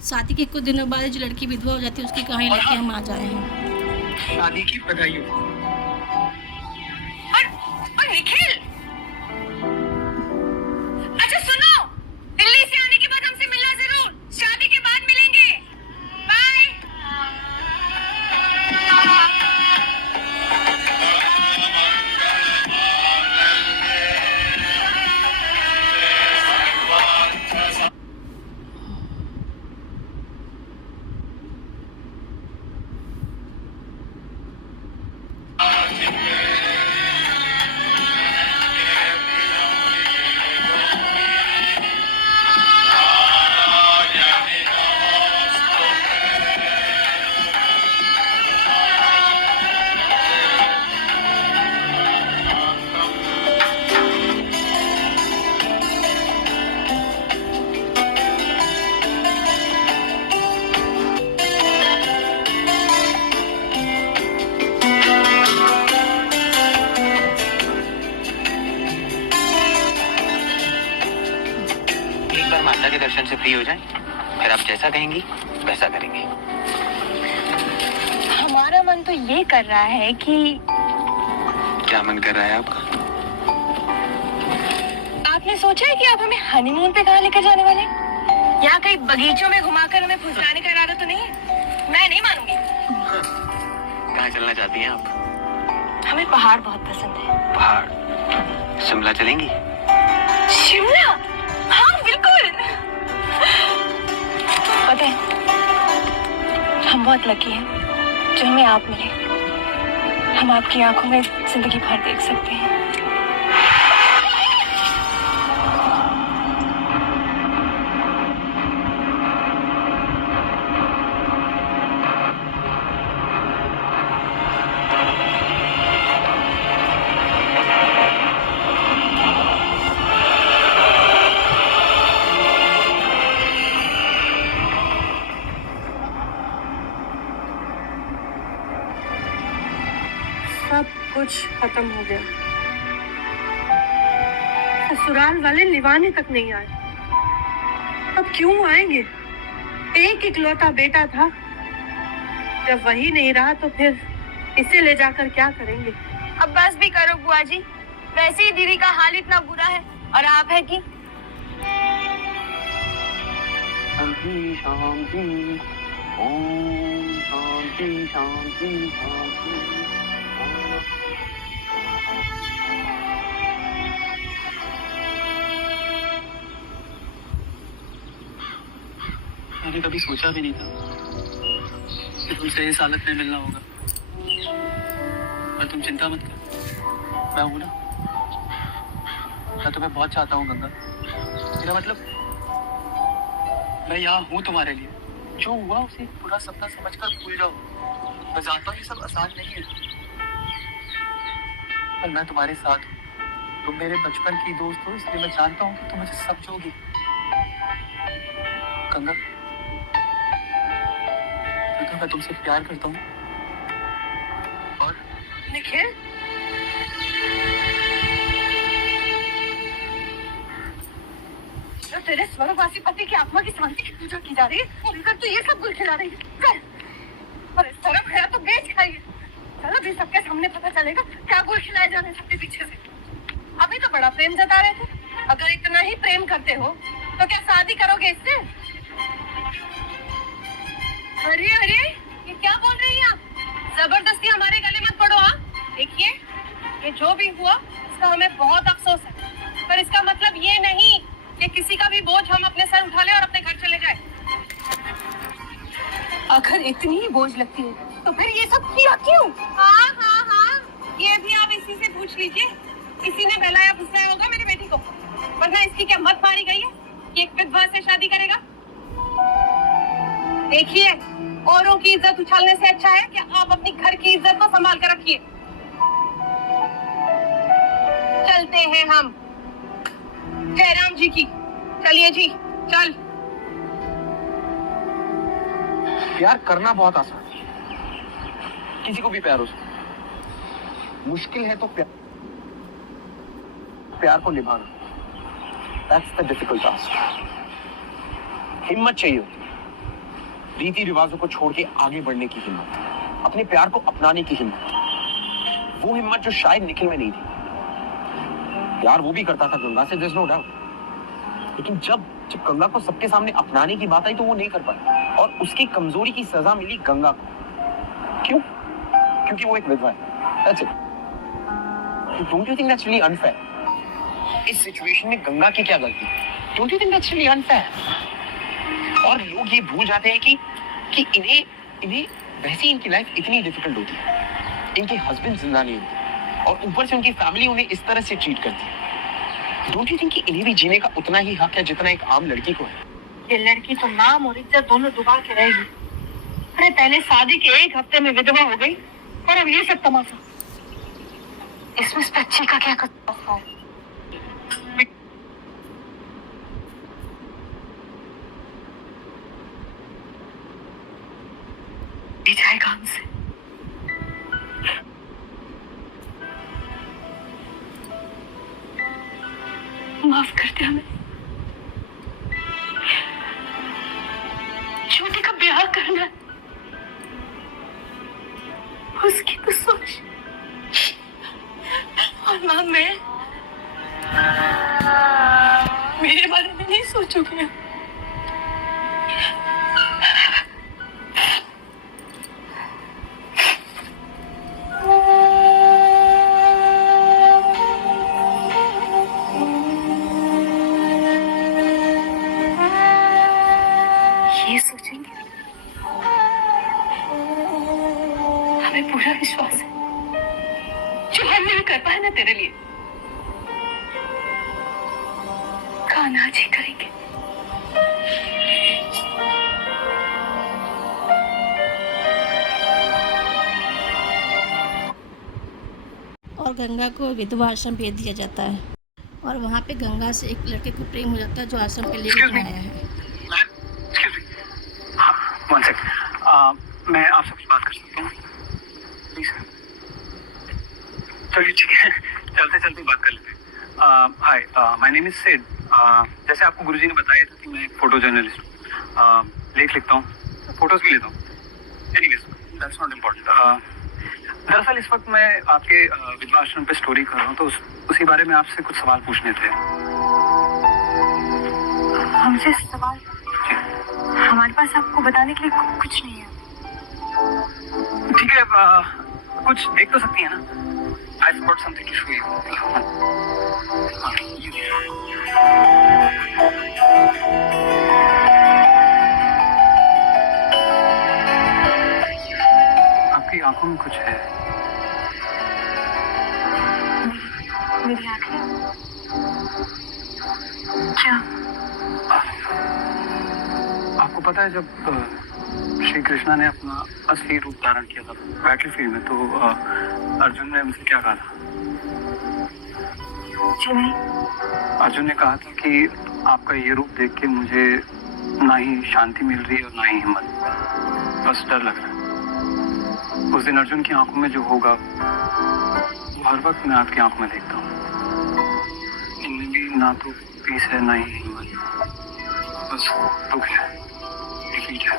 शादी के कुछ दिनों बाद जो लड़की विधवा हो जाती है उसकी कहानी लेके हम आ जाए हैं। शादी की बधाई हो। और निखिल, अच्छा सुनो, दिल्ली से आने के बाद हमसे मिलना जरूर। शादी के बाद मिलेंगे। बाय। माता के दर्शन से फ्री हो जाएं, फिर आप जैसा कहेंगी वैसा करेंगे। हमारा मन तो ये कर रहा है कि क्या मन कर रहा है आपका? आपने सोचा है कि आप हमें हनीमून पे कहाँ लेकर जाने वाले? यहाँ कहीं बगीचों में घुमाकर हमें फुसलाने का इरादा तो नहीं है? मैं नहीं मानूंगी। कहाँ चलना चाहती हैं आप? हमें पहाड़ बहुत पसंद है। पहाड़? शिमला चलेंगी? शिमला? हाँ बिल्कुल। पता है, हम बहुत लकी हैं जो हमें आप मिले। हम आपकी आंखों में जिंदगी भर देख सकते हैं। सब कुछ खत्म हो गया। ससुराल वाले निभाने तक नहीं आए। अब क्यों आएंगे? एक इकलौता बेटा था, जब वही नहीं रहा तो फिर इसे ले जाकर क्या करेंगे? अब बस भी करो बुआ जी, वैसे ही दीदी का हाल इतना बुरा है और आप है कि शांति शांति, ओम शांति शांति शांति। मैंने कभी सोचा भी नहीं था कि तुमसे इस हालत में मिलना होगा, पर तुम चिंता मत कर, मैं हूं ना। मैं तुम्हें बहुत चाहता हूँ गंगा। मेरा मतलब मैं यहाँ हूँ तुम्हारे लिए। जो हुआ उसे पूरा सपना समझकर भूल जाओ। मैं जानता हूँ ये सब आसान नहीं है, पर मैं तुम्हारे साथ हूँ। तुम मेरे बचपन की दोस्त हो, इसलिए मैं जानता हूँ कि तुम मुझे समझोगी। गंगा, मैं तुमसे प्यार करता हूँ। और निखिल, तो तेरे स्वर्गवासी पति की आत्मा की शांति की पूजा की जा रही है, मिलकर तो ये सब गुल खिला रही है। कर, और इस तरफ है तो बेच खाइए। चलो भी सबके सामने पता चलेगा क्या गुल खिलाए जाने सबके पीछे से। अभी तो बड़ा प्रेम जता रहे थे, अगर इतना ही प्रेम करते हो तो क्या शादी करोगे इससे? अरे अरे, ये क्या बोल रही हैं आप? जबरदस्ती हमारे गले मत पड़ो। हाँ देखिए, ये जो भी हुआ इसका हमें बहुत अफसोस है, पर इसका मतलब ये नहीं कि किसी का भी बोझ हम अपने सर उठा ले और अपने घर चले जाए। अगर इतनी ही बोझ लगती है तो फिर ये सब किया क्यों? हाँ हाँ हाँ, ये भी आप इसी से पूछ लीजिए। इसी ने बहलाया फुसलाया होगा मेरी बेटी को, वरना इसकी क्या मत मारी गई है कि एक विधवा से शादी करेगा? देखिए, औरों की इज्जत उछालने से अच्छा है कि आप अपनी घर की इज्जत को संभाल कर रखिए। चलते हैं हम जयराम जी की। चलिए जी, चल। प्यार करना बहुत आसान है, किसी को भी प्यार हो सकता। मुश्किल है तो प्यार को निभाना। That's the difficult task. हिम्मत चाहिए होती है, रीति रिवाजों को छोड़ के आगे बढ़ने की हिम्मत, अपने प्यार को अपनाने की हिम्मत, वो हिम्मत जो शायद निखिल में नहीं थी। प्यार वो भी करता था गंगा से, there's no doubt, लेकिन जब गंगा को सबके सामने अपनाने की बात आई तो वो नहीं कर पाई, और उसकी कमजोरी की सजा मिली गंगा को। क्यों? क्योंकि वो एक विधवा है। That's it. Don't you think that's really unfair? इस सिचुएशन में गंगा की क्या गलती? Don't you think that's really unfair? और लोग ये भूल जाते हैं कि इन्हें वैसे इनकी लाइफ इतनी डिफिकल्ट होती है, इनके हस्बैंड जिंदा नहीं होते, और ऊपर से उनकी फैमिली उन्हें इस तरह से ट्रीट करती है। डोंट यू थिंक कि इन्हें भी जीने का उतना ही हक है जितना एक आम लड़की को है? ये लड़की तो नाम और इज्जत दोनों डुबा के रहेगी। अरे पहले शादी के एक हफ्ते में विधवा हो गई और अब ये सब तमाशा। इसमें इस बच्ची का क्या कसूर है? जाएगा हमसे। माफ कर दे हमें। छोटी का ब्याह करना है, उसकी तो सोच। और मां, मैं मेरे बारे में नहीं सोचोगे? ये सोचेंगे? हमें पूरा विश्वास है जो हम नहीं कर पाए ना तेरे लिए, कान आज ही करेंगे। और गंगा को विधवा आश्रम भेज दिया जाता है, और वहाँ पे गंगा से एक लड़के को प्रेम हो जाता है जो आश्रम पे लेके आया है। One second. मैं आपसे कुछ बात कर सकता हूँ? प्लीज। चलिए ठीक है, चलते चलते बात कर लेते हैं। हाय, माय नेम इज सिड। जैसे आपको गुरुजी ने बताया था कि मैं एक फोटो जर्नलिस्ट हूँ, लेख लिखता हूँ, फोटोज भी लेता हूँ। Anyways, that's not important. दरअसल इस वक्त मैं आपके विधवा आश्रम पे स्टोरी कर रहा हूँ, तो उसी बारे में आपसे कुछ सवाल पूछने थे। हमसे सवाल? हमारे पास आपको बताने के लिए कुछ नहीं है। ठीक है, कुछ देख तो सकती है ना? I've got something to show you. आपकी आंखों में कुछ है। मेरी आंखें? क्या? आपको पता है जब श्री कृष्णा ने अपना असली रूप धारण किया था बैटलफील्ड में, तो अर्जुन ने मुझसे क्या कहा था? जी नहीं। अर्जुन ने कहा था कि आपका ये रूप देख के मुझे ना ही शांति मिल रही है और ना ही हिम्मत, बस डर लग रहा है। उस दिन अर्जुन की आंखों में जो होगा वो हर वक्त मैं आपकी आंखों में देखता हूँ। इनमें भी ना तो पीस है ना ही हिम्मत, बस दुख है, डिफीट है।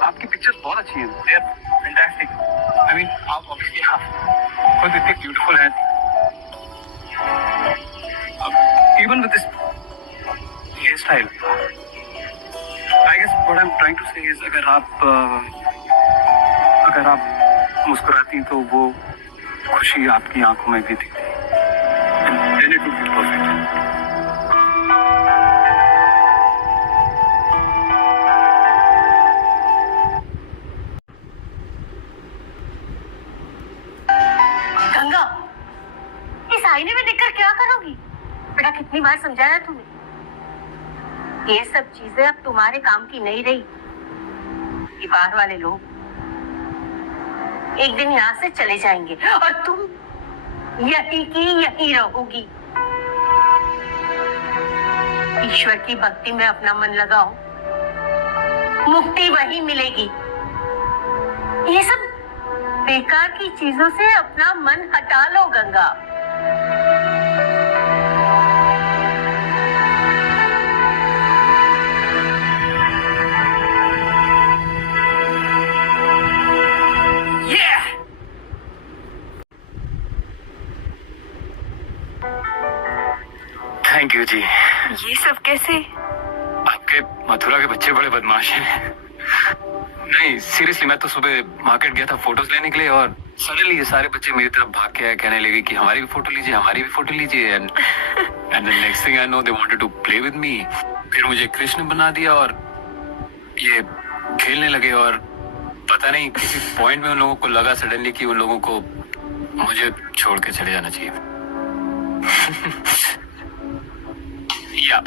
आपकी पिक्चर्स बहुत अच्छी हैं, they are fantastic. I mean, आप obviously आप खुद इतनी ब्यूटीफुल हैं। Even with this hairstyle, I guess what I'm trying to say is अगर आप मुस्कुराती तो वो खुशी आपकी आंखों में भी दिखती, then it would be perfect. Ganga, इस आईने में देखकर क्या करोगी? बेटा, कितनी बार समझाया तुम्हें? ये सब चीजें अब तुम्हारे काम की नहीं रही। ये बाहर वाले लोग एक दिन यहाँ से चले जाएंगे और तुम यही की यही रहोगी। ईश्वर की भक्ति में अपना मन लगाओ, मुक्ति वही मिलेगी। ये सब बेकार की चीजों से अपना मन हटा लो गंगा। थैंक यू जी। ये सब कैसे? आपके मथुरा के बच्चे बड़े बदमाश हैं। नहीं सीरियसली, मैं तो सुबह मार्केट गया था फोटोज लेने के लिए और सडनली ये सारे बच्चे मेरी तरफ भाग के आए, कहने लगे कि हमारी भी फोटो लीजिए, हमारी भी फोटो लीजिए। And the next thing I know they wanted to play with me. फिर मुझे कृष्ण बना दिया और ये खेलने लगे और पता नहीं किसी पॉइंट में उन लोगों को लगा सडनली कि उन लोगों को मुझे छोड़ के चले जाना चाहिए। या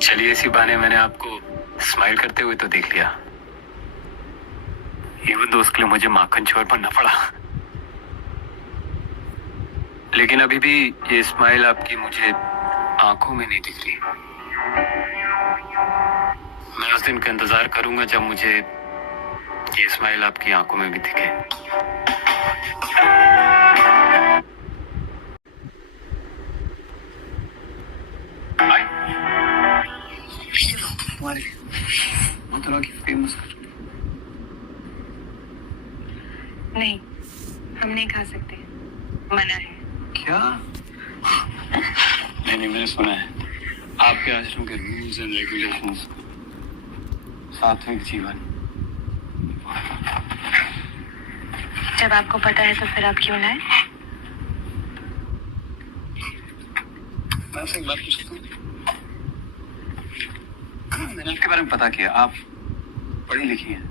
चलिए इसी बहाने मैंने आपको स्माइल करते हुए तो देख लिया, इवन दोस्त के लिए मुझे माखन चोर बनना पड़ा। लेकिन अभी भी ये स्माइल आपकी मुझे आंखों में नहीं दिख रही। मैं उस दिन का इंतजार करूंगा जब मुझे ये स्माइल आपकी आंखों में भी दिखे। हमारे मथुरा की फेमस नहीं, हम नहीं खा सकते, मना है। क्या? नहीं, मैंने सुना है आपके आश्रम के रूल्स एंड रेगुलेशंस, सात्विक जीवन। जब आपको पता है तो फिर आप क्यों लाए? मैं आपसे एक बात पूछ सकता हूँ? मैंने आपके बारे में पता किया, आप पढ़ी लिखी हैं,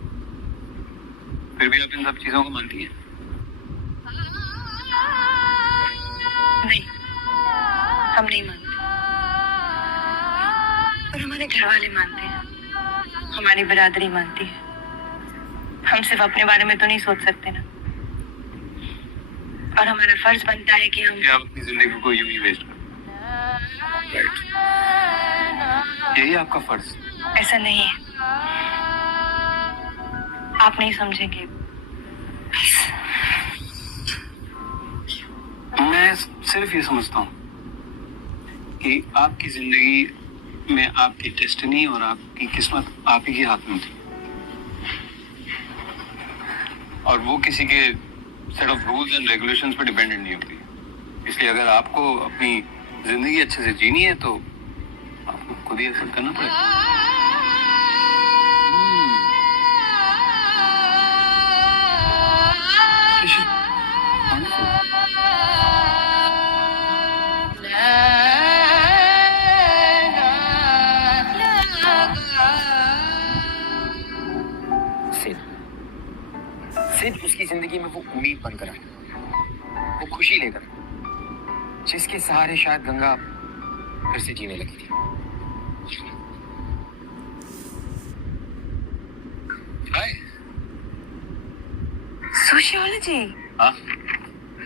फिर भी आप इन सब चीजों को मानती हैं? नहीं, हम नहीं मानते, पर हमारे घर वाले मानते हैं, हमारी बिरादरी मानती है। हम सिर्फ अपने बारे में तो नहीं सोच सकते ना, और हमारा फर्ज बनता है कि हम आप अपनी जिंदगी को यूं ही वेस्ट करें। राइट, यही आपका फर्ज। ऐसा नहीं है, आप नहीं समझेंगे। मैं सिर्फ ये समझता हूँ कि आपकी जिंदगी में आपकी डेस्टिनी और आपकी किस्मत आप ही के हाथ में थी, और वो किसी के set of rules and regulations पर डिपेंडेंट नहीं होती। इसलिए अगर आपको अपनी जिंदगी अच्छे से जीनी है तो आपको खुद ही एक्सेप्ट करना पड़ेगा। This is wonderful. सिर्फ उसकी जिंदगी में वो उम्मीद बनकर आई, वो खुशी लेकर, जिसके सहारे शायद गंगा फिर से जीने लगी थी। हाय। सोशियोलॉजी। हाँ,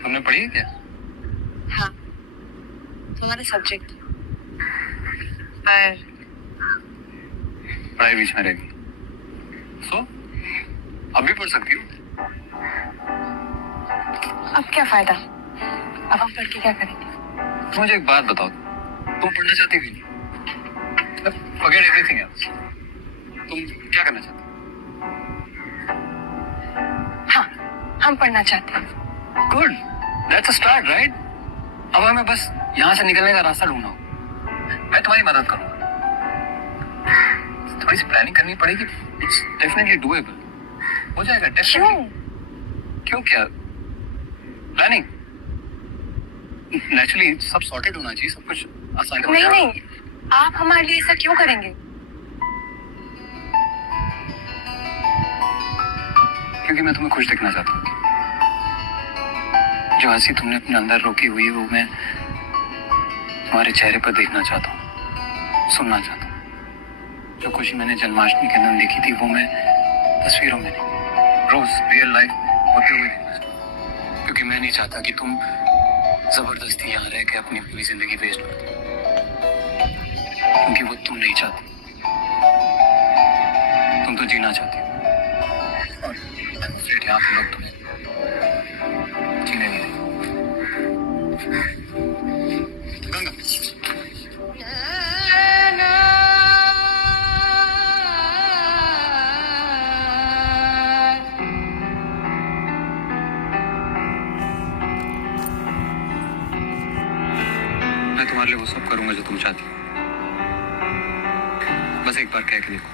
तुमने पढ़ी है क्या? हाँ, हमारा सब्जेक्ट, पर पढ़ाई बीच में रहेगी। सो अब भी पढ़ सकती हो। अब क्या फायदा, अब हम पढ़ के क्या करेंगे? मुझे एक बात बताओ, तुम पढ़ना चाहती भी नहीं? फॉरगेट एवरीथिंग एल्स, तुम क्या करना चाहती? हाँ, हम पढ़ना चाहते हैं। Good, that's a start, right? अब हमें बस यहाँ से निकलने का रास्ता ढूंढना होगा। मैं तुम्हारी मदद करूंगा। थोड़ी सी प्लानिंग करनी पड़ेगी। इट्स डेफिनेटली डूएबल, हो जाएगा। क्यों क्या प्लानिंग? नेचुरली सब सॉर्टेड होना चाहिए, सब कुछ आसान हो नहीं जाएगा। नहीं, आप हमारे लिए ऐसा क्यों करेंगे? क्योंकि मैं तुम्हें खुश देखना चाहता हूँ। जो हंसी तुमने अपने अंदर रोकी हुई है वो मैं तुम्हारे चेहरे पर देखना चाहता हूँ, सुनना चाहता हूँ। जो खुशी मैंने जन्माष्टमी के दिन देखी थी वो मैं तस्वीरों में नहीं, रोज रियल लाइफ होते हुए देखना चाहता हूँ। क्योंकि मैं नहीं चाहता कि तुम जबरदस्ती यहाँ रह के अपनी पूरी जिंदगी वेस्ट कर दो, क्योंकि वो तुम नहीं चाहती। तुम तुम तो जीना चाहती हो और सेठ यहाँ पे लोग तुम्हें जीने नहीं देंगे। गंगा मैं तुम्हारे लिए वो सब करूंगा जो तुम चाहती हो, बस एक बार कह के देखो।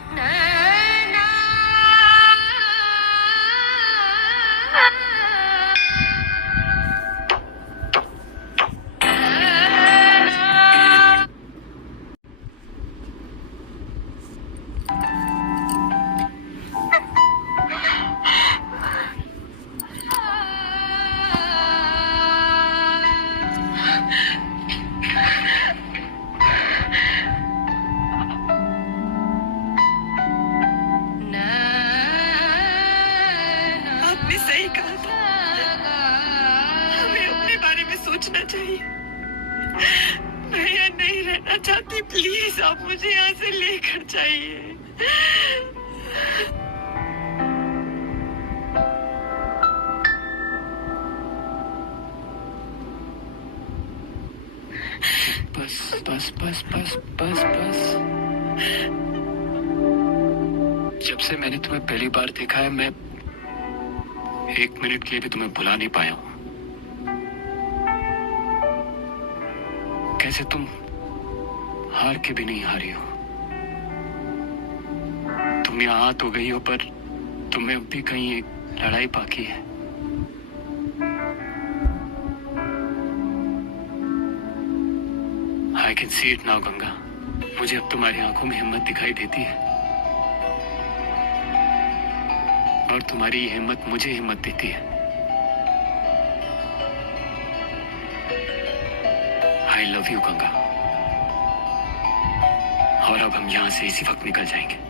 आपने सही कहा था, हमें अपने बारे में सोचना चाहिए। मैं यहाँ नहीं रहना चाहती, प्लीज आप मुझे यहाँ से लेकर जाइए। बस बस बस बस बस बस। जब से मैंने तुम्हें पहली बार देखा है, मैं एक मिनट के लिए भी तुम्हें भुला नहीं पाया हूं। कैसे तुम हार के भी नहीं हारी हो। तुम यहाँ आ तो गई हो, पर तुम्हें अब भी कहीं एक लड़ाई बाकी है। I can see it now, Ganga. मुझे अब तुम्हारी आंखों में हिम्मत दिखाई देती है और तुम्हारी ये हिम्मत मुझे हिम्मत देती है। I love you, Ganga. और अब हम यहाँ से इसी वक्त निकल जाएंगे।